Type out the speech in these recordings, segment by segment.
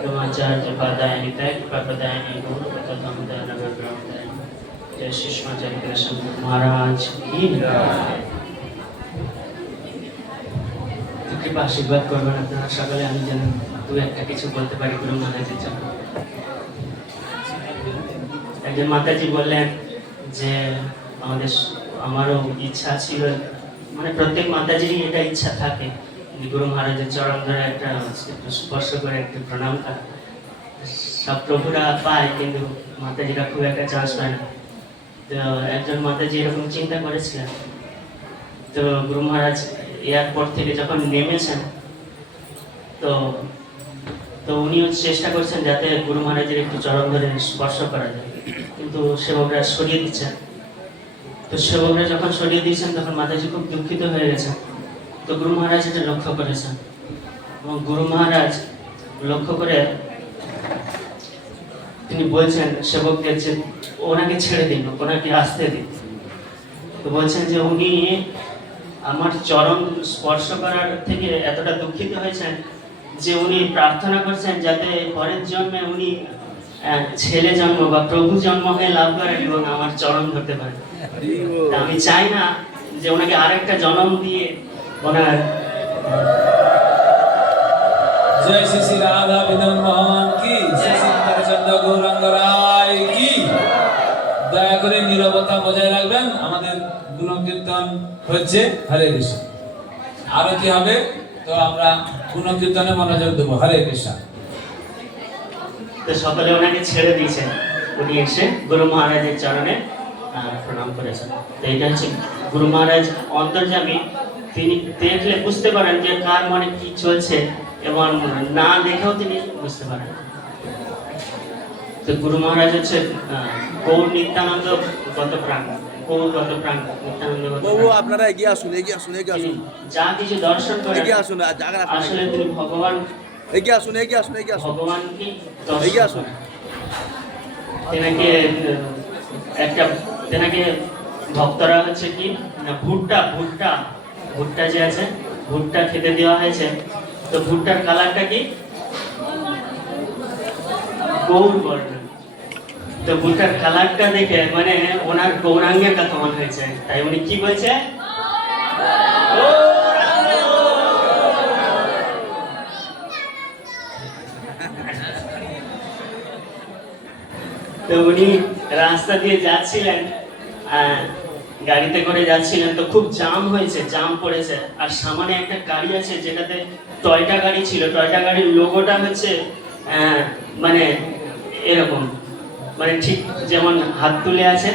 ब्रह्मचार्यपादायनि तैक्प्रपदायनि गौरवतमदानवग्रहदायनि। जय शिष्माचार्य शंकर महाराज की कृपा आशीर्वाद करবেন আপনারা সকলে। আমি যেন দু একটা কিছু বলতে পারি গুরু মহারাজের জন্য। একজন মাতাজি বললেন যে আমারও ইচ্ছা ছিল, মানে প্রত্যেক মাতাজিরই এটা ইচ্ছা থাকে গুরু মহারাজের চরণ ধরে একটা স্পর্শ করে একটু প্রণাম করা। সব প্রভুরা পায় কিন্তু মাতাজিরা খুব একটা চান্স পায় না। তো একজন মাতাজি এরকম চিন্তা করেছিলেন। তো গুরু মহারাজ এয়ারপোর্ট থেকে যখন নেমেছেন তো তো উনিও চেষ্টা করছেন যাতে গুরু মহারাজের একটু চরণ ধরে স্পর্শ করা যায়, কিন্তু সেবকরা সরিয়ে দিচ্ছেন। তো সেবকরা যখন সরিয়ে দিয়েছেন তখন মাতাজি খুব দুঃখিত হয়ে গেছেন। তো গুরু মহারাজ এটা লক্ষ্য করেছেন এবং গুরু মহারাজ লক্ষ্য করে তিনি বলছেন সেবকদের যে ওনাকে ছেড়ে দিন, ওনাকে আসতে দিন। তো বলছেন যে উনি আমার চরণ স্পর্শ করার থেকে এতটা দুঃখিত হয়েছেন যে উনি প্রার্থনা করছেন যাতে পরের জন্মে উনি ছেলে জন্ম বা প্রভু জন্ম হয়ে লাভ করেন এবং আমার চরণ ধরতে পারেন। আমি চাই না যে ওনাকে আরেকটা জন্ম দিয়ে ওনার। जय श्री श्री राधा विनोद मोहन की, श्री চন্দ্র গৌরাঙ্গ রায় কি। দয়া করে নীরবতা বজায় রাখবেন। আমাদের গুণকীর্তন হচ্ছে। হরে কৃষ্ণ। আরতি হবে, তো আমরা গুণকীর্তনে মনোযোগ দেবো। হরে কৃষ্ণ। তো সকলে ওনাকে ছেড়ে দিয়েছেন, উনি এসে গুরু মহারাজের চরণে প্রণাম করেছেন। তো এটা হচ্ছে গুরু মহারাজ অন্তর্যামী, তিনি দেখলে বুঝতে পারেন যে কার মনে কি চলছে এবং না দেখেও তিনি বুঝতে পারেন। তো গুরু মহারাজ হচ্ছে গৌর নিত্যানন্দ গত প্রাণ, গৌর গত প্রাণ নিত্যানন্দ গত প্রাণ। আপনারা এগিয়ে আসুন, এগিয়ে আসুন, এগিয়ে আসুন, যা কিছু দর্শন করেন এগিয়ে আসুন। আসলে তিনি ভগবান, এগিয়ে আসুন, এগিয়ে আসুন, এগিয়ে আসুন, ভগবানকে এগিয়ে আসুন। তেনাকে ভক্তরা হচ্ছে কি না ভুট্টা ভুট্টা ভুট্টা যে আছে ভুট্টা খেতে দেওয়া হয়েছে। তো ভুট্টার কালারটা কি গৌর বর্ণ। তো ভুট্টার কালারটা দেখে মানে ওনার গৌরাঙ্গের কথা মনে হয়েছে, তাই উনি কি বলছে তো উনি রাস্তা দিয়ে যাচ্ছিলেন, গাড়িতে করে যাচ্ছিলেন। তো খুব জাম হয়েছে, জাম পড়েছে। আর সামনে একটা গাড়ি আছে যেটাতে টয়টা গাড়ি ছিল। টয়টা গাড়ির লোগোটা হচ্ছে মানে এরকম, মানে ঠিক যেমন হাত তুলে আছে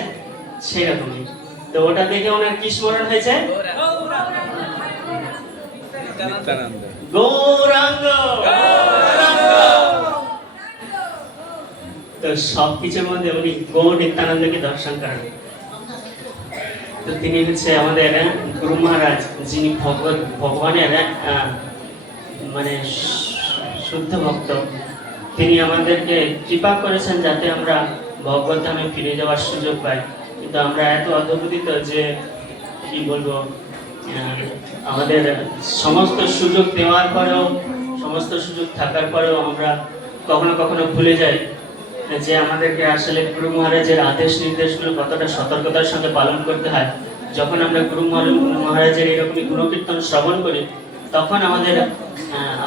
সেরকমই। তো ওটা দেখে ওনার কি স্মরণ হয়েছে? গৌরাঙ্গ। তো সবকিছুর মধ্যে উনি গৌর নিত্যানন্দকে দর্শন করেন। তো তিনি হচ্ছে আমাদের গুরু মহারাজ, যিনি ভগবানের মানে শুদ্ধ ভক্ত। তিনি আমাদেরকে কৃপা করেছেন যাতে আমরা ভগবত ধামে ফিরে যাওয়ার সুযোগ পাই। কিন্তু আমরা এত অধঃপতিত যে কি বলবো, আমাদের সমস্ত সুযোগ দেওয়ার পরেও, সমস্ত সুযোগ থাকার পরেও আমরা কখনো কখনো ভুলে যাই যে আমাদেরকে আসলে গুরু মহারাজের আদেশ নির্দেশগুলো কতটা সতর্কতার সঙ্গে পালন করতে হয়। যখন আমরা গুরু মহারাজের এরকমই গুণকীর্তন শ্রবণ করি তখন আমাদের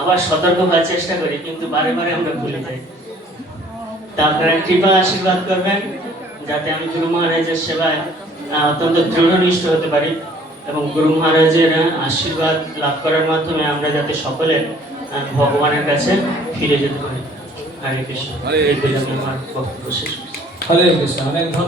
আবার সতর্ক হওয়ার চেষ্টা করি, কিন্তু বারে বারে আমরা ভুলে যাই। তা আপনারা কৃপা আশীর্বাদ করবেন যাতে আমি গুরু মহারাজের সেবায় অত্যন্ত দৃঢ়নিষ্ঠ হতে পারি এবং গুরু মহারাজের আশীর্বাদ লাভ করার মাধ্যমে আমরা যাতে সকলে ভগবানের কাছে ফিরে যেতে পারি। হরে কৃষ্ণ। হরে কৃষ্ণ। হরে কৃষ্ণ। অনেক ধন্যবাদ।